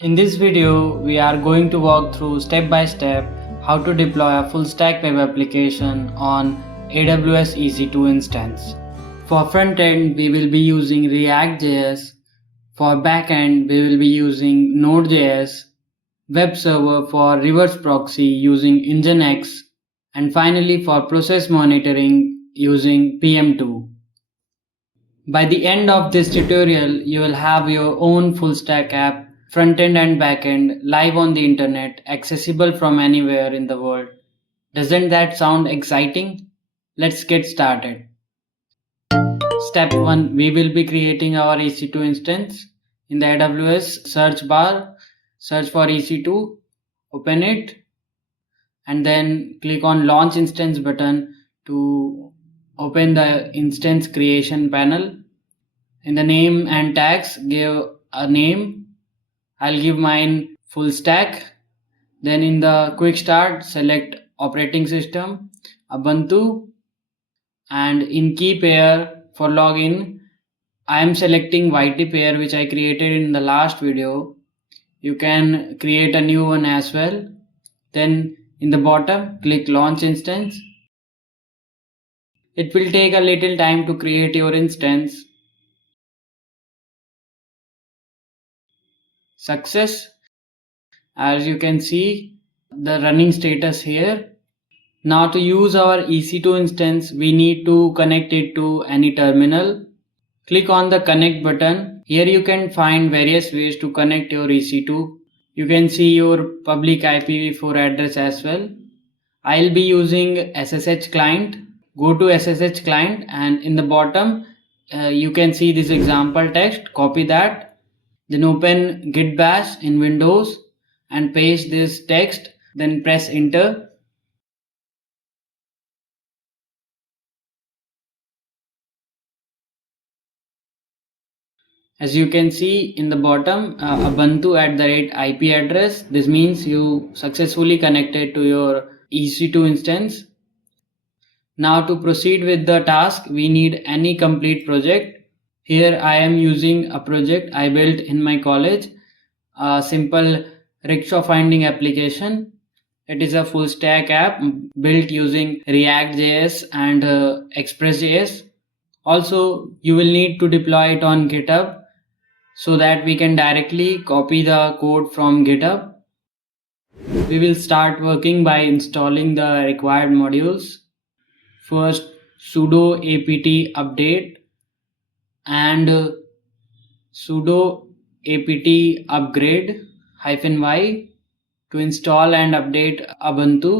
In this video, we are going to walk through step by step how to deploy a full stack web application on AWS EC2 Instance. For frontend, we will be using ReactJs. For backend, we will be using Node.js, web server for reverse proxy using Nginx, and finally for process monitoring using PM2. By the end of this tutorial, you will have your own full stack app, front-end and back-end, live on the internet, accessible from anywhere in the world. Doesn't that sound exciting? Let's get started. Step 1. We will be creating our EC2 instance. In the AWS search bar, search for EC2, open it, and then click on Launch Instance button to open the instance creation panel. In the name and tags, give a name. I'll give mine full stack. Then in the quick start, select operating system, Ubuntu, and in key pair for login, I am selecting Vite pair which I created in the last video. You can create a new one as well. Then in the bottom, click launch instance. It will take a little time to create your instance. Success. As you can see the running status here. Now to use our EC2 instance, we need to connect it to any terminal. Click on the connect button. Here you can find various ways to connect your EC2. You can see your public IPv4 address as well. I'll be using SSH client. Go to SSH client and in the bottom you can see this example text. Copy that. Then open git bash in Windows and paste this text. Then press enter. As you can see in the bottom, Ubuntu @IP address. This means you successfully connected to your EC2 instance. Now to proceed with the task, we need any complete project. Here I am using a project I built in my college, a simple rickshaw finding application. It is a full stack app built using ReactJs and Express.js. Also, you will need to deploy it on GitHub so that we can directly copy the code from GitHub. We will start working by installing the required modules. First, sudo apt update and sudo apt upgrade -y to install and update Ubuntu.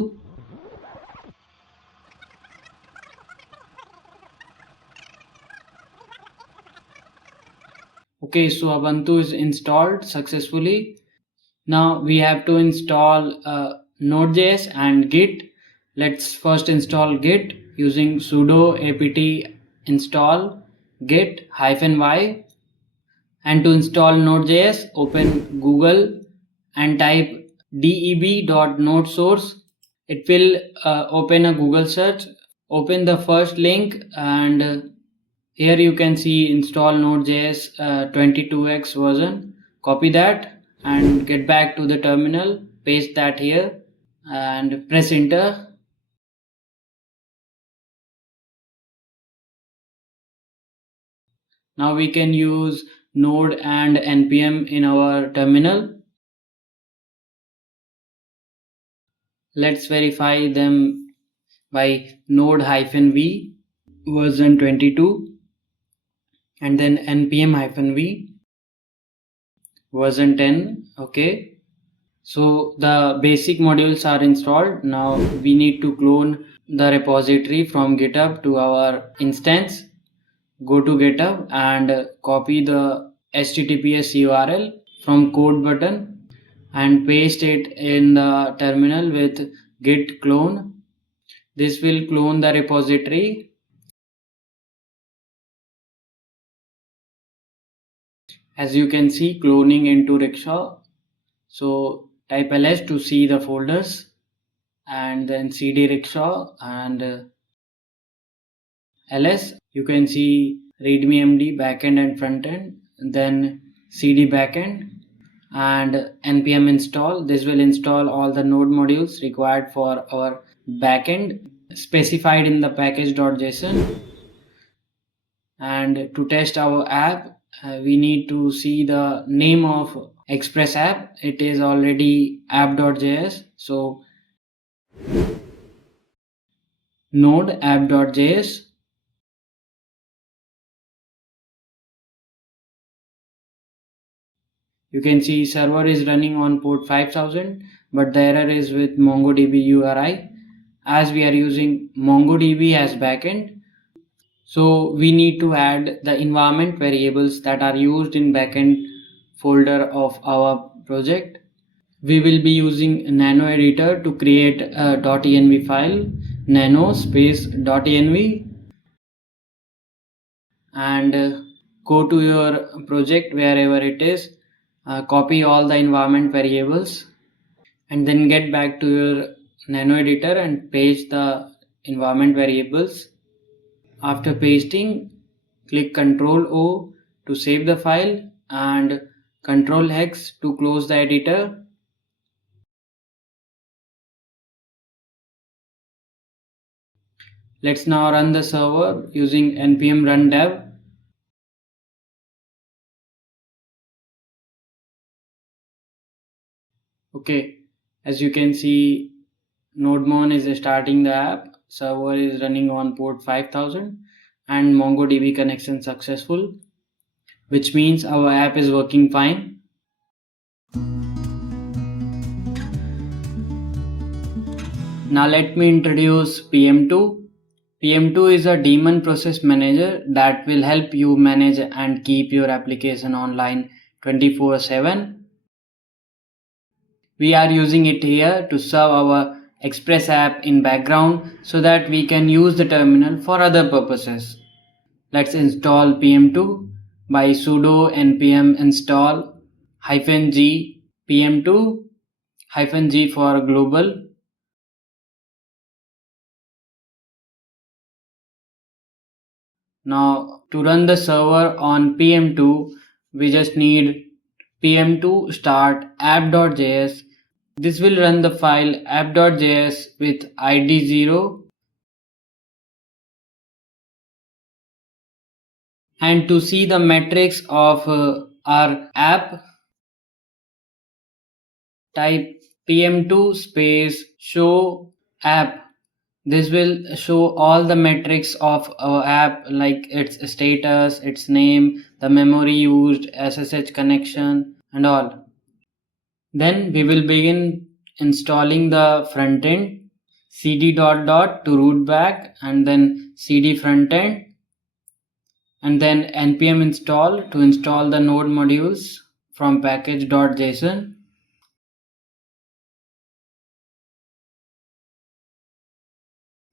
Okay, so Ubuntu is installed successfully. Now we have to install Node.js and Git. Let's first install Git using sudo apt install git -y. And to install Node.js, open Google and type deb.nodesource. It will open a Google search. Open the first link and here you can see install Node.js 22x version. Copy that and get back to the terminal. Paste that here and press enter. Now we can use Node and npm in our terminal. Let's verify them by node-v version 22 and then npm-v version 10. Okay, so the basic modules are installed. Now we need to clone the repository from GitHub to our instance. Go to GitHub and copy the HTTPS URL from code button and paste it in the terminal with git clone. This will clone the repository. As you can see, cloning into rickshaw. So type ls to see the folders and then cd rickshaw and ls. You can see readme md backend and frontend, then cd backend. and npm install. This will install all the node modules required for our backend specified in the package.json. And to test our app, we need to see the name of express app. It is already app.js, so node app.js. You can see server is running on port 5000, but the error is with MongoDB URI, as we are using MongoDB as backend. So we need to add the environment variables that are used in backend folder of our project. We will be using nano editor to create a .env file, nano space .env, and go to your project wherever it is, copy all the environment variables, and then get back to your nano editor and paste the environment variables. After pasting, click Ctrl O to save the file and Ctrl X to close the editor. Let's now run the server using npm run dev. Okay, as you can see, NodeMon is starting the app, server is running on port 5000, and MongoDB connection successful, which means our app is working fine. Now let me introduce PM2. PM2 is a daemon process manager that will help you manage and keep your application online 24/7. We are using it here to serve our Express app in background so that we can use the terminal for other purposes. Let's install PM2 by sudo npm install -g PM2 -g for global. Now to run the server on PM2, we just need PM2 start app.js. This will run the file app.js with id 0. And to see the metrics of our app, type PM2 space show app. This will show all the metrics of our app, like its status, its name, the memory used, SSH connection, and all. Then we will begin installing the frontend. Cd ... to root back, and then cd frontend, and then npm install to install the node modules from package.json.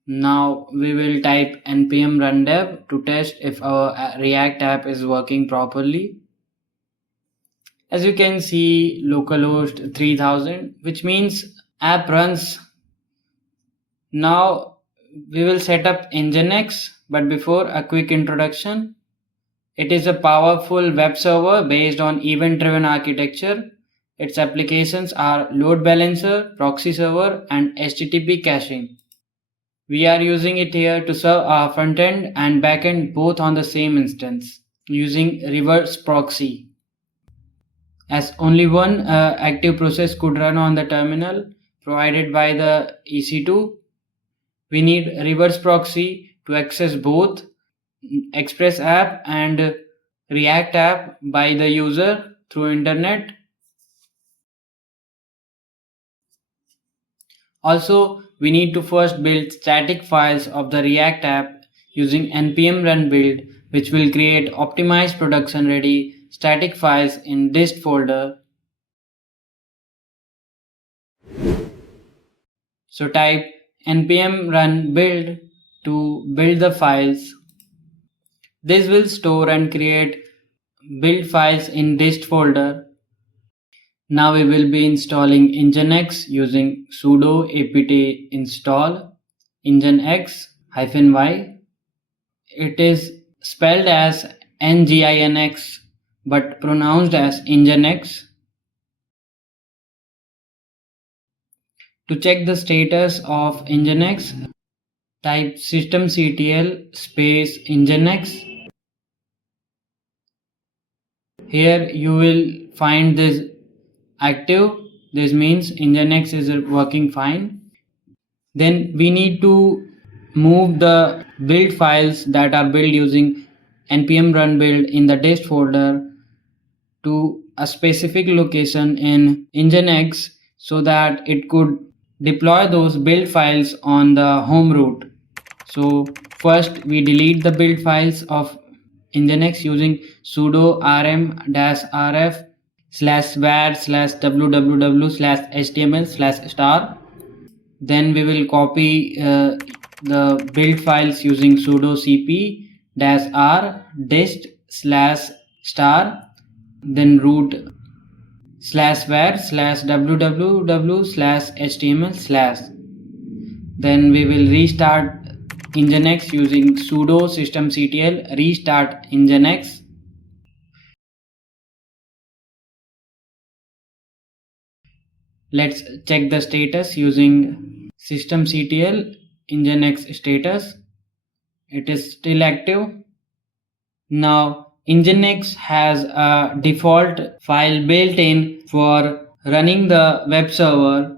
Now we will type npm run dev to test if our React app is working properly. As you can see, localhost 3000, which means app runs. Now we will set up Nginx, but before, a quick introduction. It is a powerful web server based on event-driven architecture. Its applications are load balancer, proxy server, and HTTP caching. We are using it here to serve our frontend and backend both on the same instance using reverse proxy. As only one active process could run on the terminal provided by the EC2, we need reverse proxy to access both Express app and React app by the user through internet. Also, we need to first build static files of the React app using npm run build, which will create optimized production ready static files in dist folder. So type npm run build to build the files. This will store and create build files in dist folder. Now we will be installing Nginx using sudo apt install nginx-y. It is spelled as Nginx but pronounced as Nginx. To check the status of Nginx, type systemctl space Nginx. Here you will find this active. This means Nginx is working fine. Then we need to move the build files that are built using npm run build in the dist folder to a specific location in Nginx so that it could deploy those build files on the home root. So first we delete the build files of Nginx using sudo rm-rf /var/www/html/star. Then we will copy the build files using sudo cp-r dist/star, then root /var/www/html/. Then we will restart Nginx using sudo systemctl restart Nginx. Let's check the status using systemctl Nginx status. It is still active. Now Nginx has a default file built in for running the web server.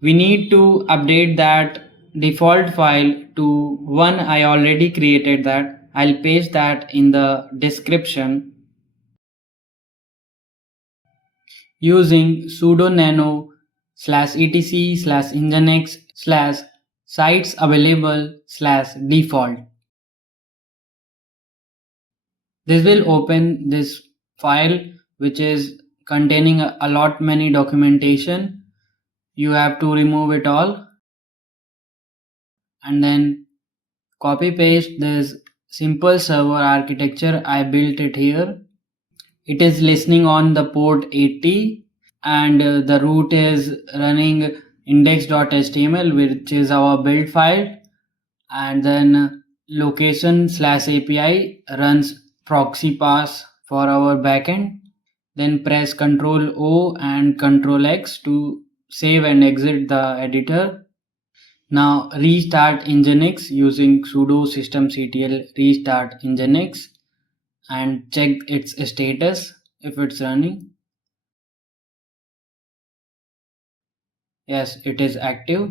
We need to update that default file to one I already created that. I'll paste that in the description. Using sudo nano /etc/nginx/sites available/default. This will open this file which is containing a lot many documentation. You have to remove it all and then copy paste this simple server architecture. I built it here. It is listening on the port 80 and the root is running index.html, which is our build file, and then location/API runs proxy pass for our backend. Then press Ctrl O and Ctrl X to save and exit the editor. Now restart Nginx using sudo systemctl restart Nginx and check its status if it's running. Yes, it is active.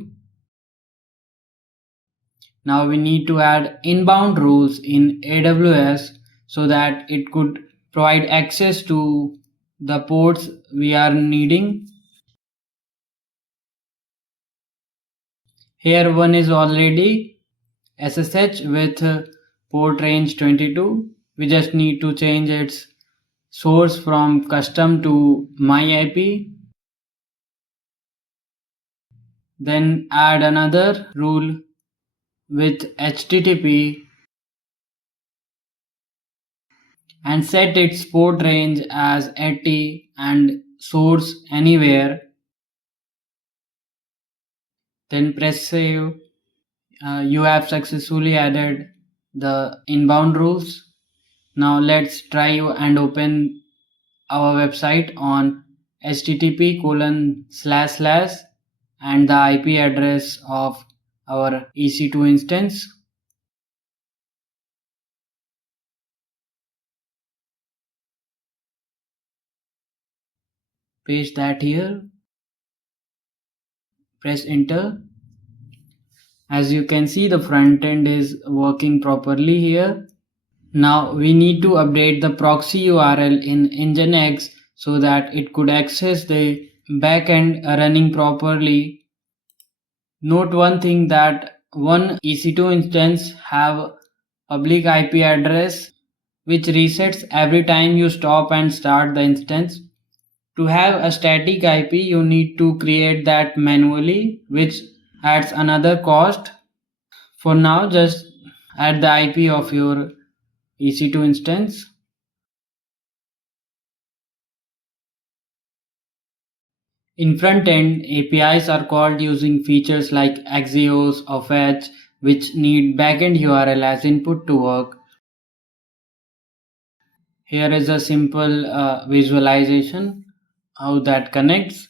Now we need to add inbound rules in AWS so that it could provide access to the ports we are needing. Here one is already SSH with port range 22. We just need to change its source from custom to my IP. Then add another rule with HTTP and set its port range as 80 and source anywhere. Then press save. You have successfully added the inbound rules. Now let's try and open our website on http:// and the IP address of our EC2 instance. Paste that here. Press enter. As you can see, the front end is working properly here. Now we need to update the proxy URL in Nginx so that it could access the backend running properly. Note one thing, that one EC2 instance have public IP address which resets every time you stop and start the instance. To have a static IP, you need to create that manually, which adds another cost. For now, just add the IP of your EC2 instance. In front-end, APIs are called using features like Axios or Fetch, which need backend URL as input to work. Here is a simple visualization how that connects.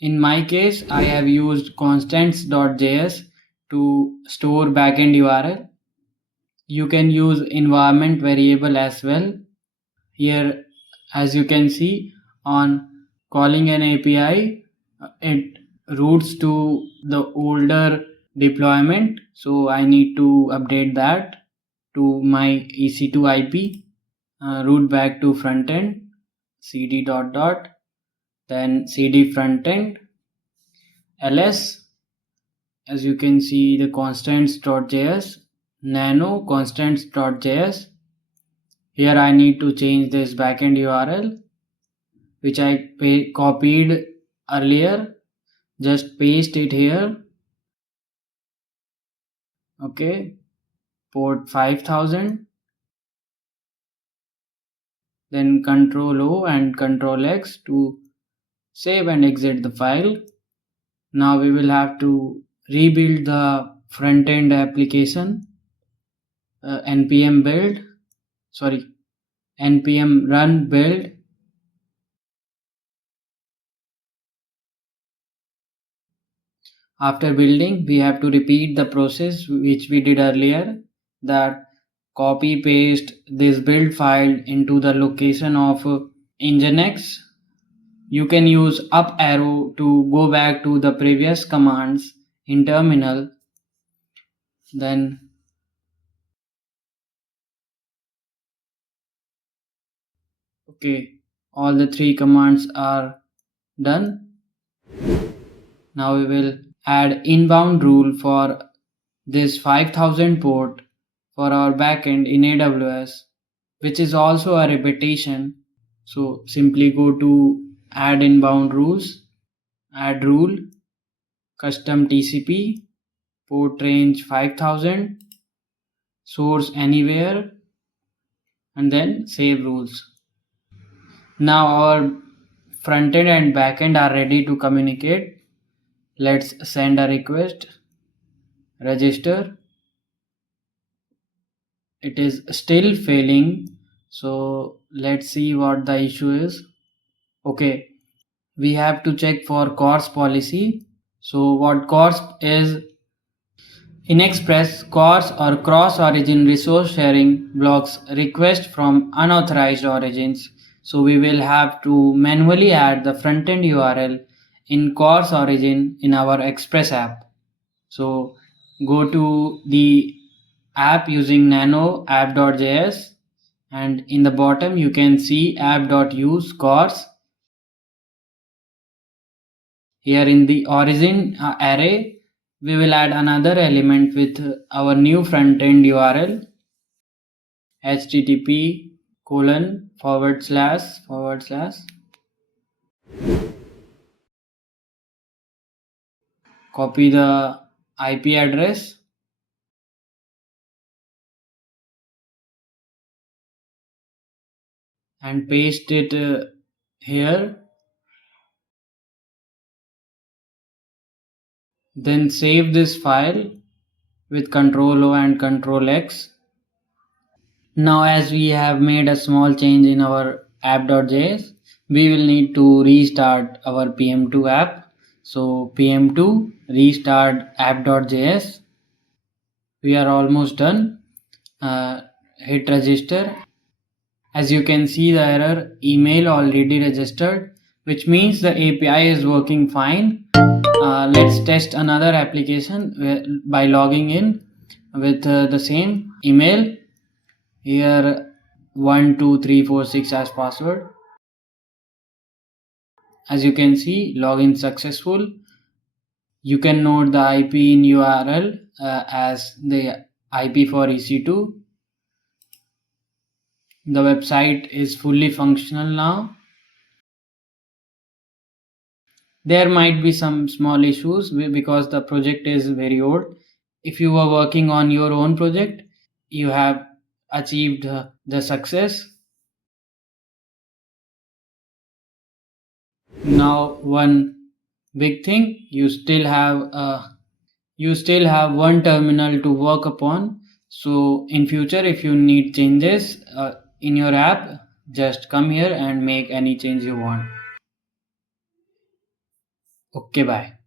In my case, I have used constants.js to store backend URL. You can use environment variable as well. Here, as you can see, on calling an API, it routes to the older deployment. So I need to update that to my EC2 IP, route back to frontend, cd dot dot, then cd frontend, ls. As you can see, the constants.js, nano constants.js. Here I need to change this backend URL which I copied earlier. Just paste it here. Okay, port 5000. Then Control O and Control X to save and exit the file. Now we will have to rebuild the front end application. npm run build. After building, we have to repeat the process which we did earlier, that copy paste this build file into the location of Nginx. You can use up arrow to go back to the previous commands in terminal. Then okay, all the three commands are done. Now we will add inbound rule for this 5000 port for our backend in AWS, which is also a repetition. So simply go to add inbound rules, add rule, custom TCP, port range 5000, source anywhere, and then save rules. Now our frontend and backend are ready to communicate. Let's send a request, register. It is still failing, so let's see what the issue is. Okay, we have to check for CORS policy. So what CORS is: in Express, CORS or cross origin resource sharing blocks requests from unauthorized origins. So we will have to manually add the frontend URL in CORS origin in our Express app. So go to the app using nano app.js, and in the bottom you can see app.use CORS. Here in the origin array, we will add another element with our new frontend URL, http:// copy the IP address, and paste it here. Then save this file with Ctrl O and Ctrl X. Now as we have made a small change in our app.js, we will need to restart our PM2 app. So PM2 restart app.js. We are almost done. Hit register. As you can see the error, email already registered, which means the API is working fine. Let's test another application by logging in with the same email. Here 12346 as password. As you can see, login successful. You can note the IP in URL as the IP for EC2. The website is fully functional now. There might be some small issues because the project is very old. If you were working on your own project, you have achieved the success. Now one big thing, you still have one terminal to work upon. So in future, if you need changes in your app, just come here and make any change you want. Okay, bye.